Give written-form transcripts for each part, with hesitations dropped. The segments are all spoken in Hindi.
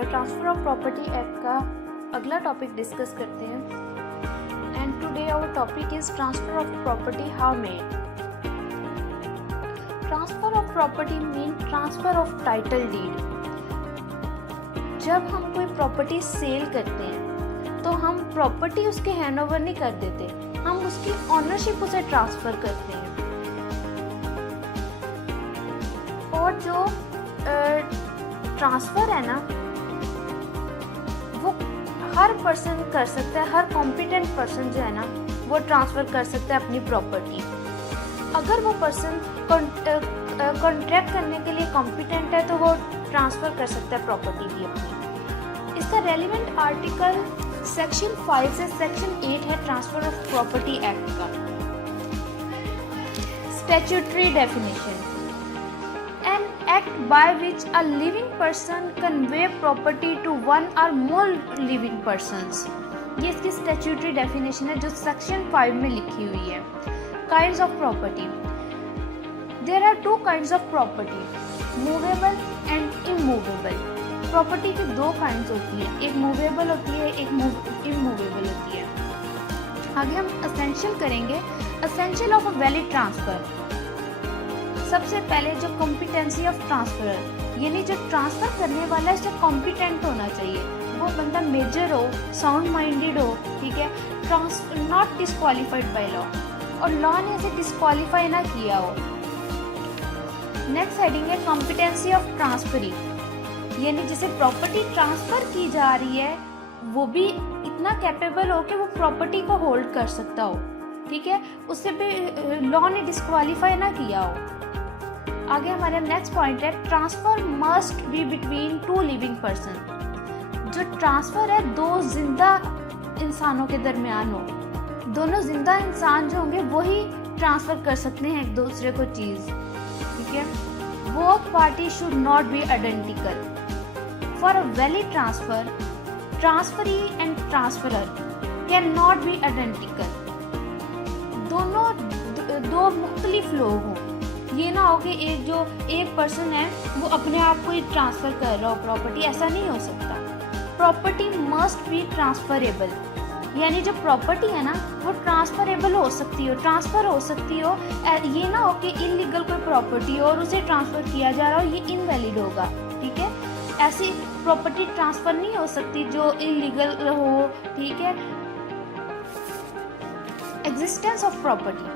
ट्रांसफ़र ऑफ प्रॉपर्टी एक्ट का अगला टॉपिक डिस्कस करते हैं। And today our topic is transfer of property how made. Transfer of property mean transfer of title deed. जब हम कोई प्रॉपर्टी सेल करते हैं तो हम प्रॉपर्टी उसके हैंड ओवर नहीं कर देते, हम उसकी ऑनरशिप उसे ट्रांसफ़र करते हैं। और जो ट्रांसफ़र है ना वो हर पर्सन कर सकता है, हर कॉम्पिटेंट पर्सन जो है ना वो ट्रांसफ़र कर सकता है अपनी प्रॉपर्टी। अगर वो पर्सन कॉन्ट्रैक्ट करने के लिए कॉम्पिटेंट है तो वो ट्रांसफ़र कर सकता है प्रॉपर्टी भी अपनी। इसका रेलिवेंट आर्टिकल सेक्शन 5 से सेक्शन 8 है ट्रांसफ़र ऑफ प्रॉपर्टी एक्ट का। Statutory definition: an act by which a living person convey property to one or more living persons। ये इसकी स्टैट्यूटरी डेफिनेशन है जो सेक्शन 5 में लिखी हुई है। Kinds of property: there are two kinds of property, movable and immovable. Property की दो काइंड्स होती है, एक मूवेबल होती है, एक इमूवेबल होती है। आगे हम एसेंशियल करेंगे। Essential of a valid transfer: सबसे पहले जो कॉम्पिटेंसी ऑफ ट्रांसफर, यानी जो ट्रांसफ़र करने वाला है उसे कॉम्पिटेंट होना चाहिए, वो बंदा मेजर हो, साउंड माइंडेड हो, ठीक है, नॉट डिस्क्वालीफाइड बाय लॉ, और लॉ ने इसे डिस्क्वालीफाई ना किया हो। नेक्स्ट हेडिंग है कॉम्पिटेंसी ऑफ ट्रांसफरी, यानी जिसे प्रॉपर्टी ट्रांसफ़र की जा रही है वो भी इतना कैपेबल हो कि वो प्रॉपर्टी को होल्ड कर सकता हो, ठीक है, उससे भी लॉ ने डिस्क्वालीफाई ना किया हो। आगे हमारा नेक्स्ट पॉइंट है transfer must be between two living person. जो ट्रांसफ़र है दो जिंदा इंसानों के दरमियान हो, दोनों जिंदा इंसान जो होंगे वही ट्रांसफ़र कर सकते हैं एक दूसरे को चीज़, ठीक है। Both party should not be identical. For a valid transfer, transferee and transferor can not be identical. दोनों दो मुख्तलिफ लोग हों, ये ना हो कि एक पर्सन है वो अपने आप को ही ट्रांसफ़र कर रहा हो प्रॉपर्टी, ऐसा नहीं हो सकता। प्रॉपर्टी मस्ट बी ट्रांसफरेबल, यानी जो प्रॉपर्टी है ना वो ट्रांसफरेबल हो सकती हो, ट्रांसफ़र हो सकती हो। ये ना हो कि इलीगल कोई प्रॉपर्टी हो और उसे ट्रांसफ़र किया जा रहा हो, ये इनवैलिड होगा, ठीक है। ऐसी प्रॉपर्टी ट्रांसफ़र नहीं हो सकती जो इलीगल हो, ठीक है। Existence of property: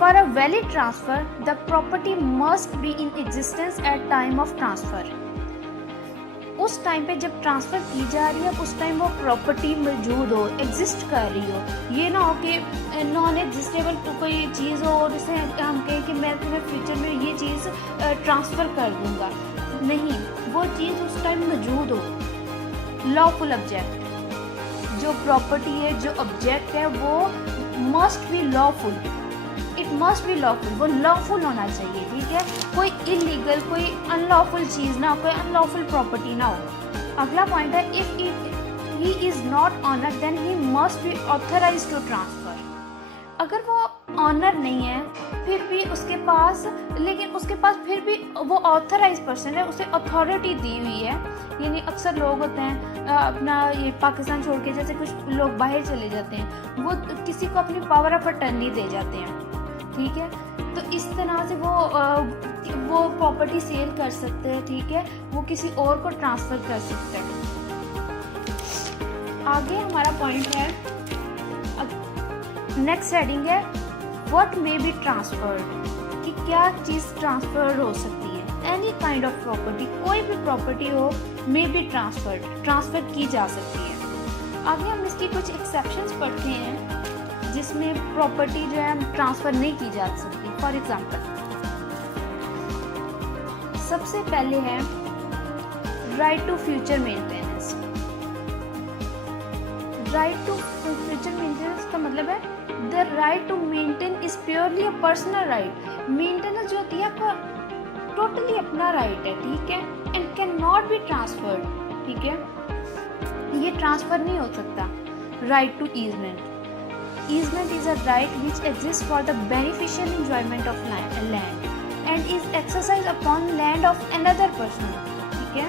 For a valid transfer, the property must be in existence at time of transfer। उस टाइम पे जब ट्रांसफ़र की जा रही है उस टाइम वो प्रॉपर्टी मौजूद हो, एग्जिस्ट कर रही हो। ये ना हो कि नॉन एग्जिस्टेबल कोई चीज़ हो और इसे हम कहें कि मैं तुम्हें फ्यूचर में ये चीज़ ट्रांसफ़र कर दूँगा, नहीं, वो चीज़ उस टाइम मौजूद हो। लॉफुल ऑब्जेक्ट: जो प्रॉपर्टी है, जो ऑब्जेक्ट है वो must be lawful, it must be lawful, वो लॉफुल होना चाहिए, ठीक है, कोई इलीगल, कोई अनलॉफुल चीज़ ना हो, कोई अनलॉफुल प्रॉपर्टी ना हो। अगला पॉइंट है if he is not owner then he must be authorise to transfer. अगर वो ऑनर नहीं है फिर भी उसके पास, लेकिन उसके पास फिर भी वो ऑथराइज पर्सन है, उसे अथॉरिटी दी हुई है। यानी अक्सर लोग होते हैं अपना ये पाकिस्तान छोड़ के, जैसे कुछ लोग बाहर चले जाते हैं, वो किसी को अपनी पावर ऑफ अटर्नी दे जाते हैं, ठीक है, तो इस तरह से वो प्रॉपर्टी सेल कर सकते हैं, ठीक है, वो किसी और को ट्रांसफ़र कर सकते हैं। आगे हमारा पॉइंट है, नेक्स्ट हेडिंग है व्हाट मे बी ट्रांसफर्ड, कि क्या चीज़ ट्रांसफ़र हो सकती है। एनी काइंड ऑफ प्रॉपर्टी, कोई भी प्रॉपर्टी हो, मे बी ट्रांसफर्ड, ट्रांसफ़र की जा सकती है। आगे हम इसकी कुछ एक्सेप्शंस पढ़ते हैं जिसमें प्रॉपर्टी जो है हम ट्रांसफ़र नहीं की जा सकती। फॉर एग्जांपल, सबसे पहले है right to future maintenance. Right to future maintenance का मतलब है the right to maintain is purely a personal right. Maintenance जो होती है आपका टोटली अपना राइट है, ठीक है, and can not be transferred, ठीक है, ये ट्रांसफ़र नहीं हो सकता। Right to easement: easement is a right which exists for the beneficial enjoyment of land and is exercised upon land of another person, ठीक है।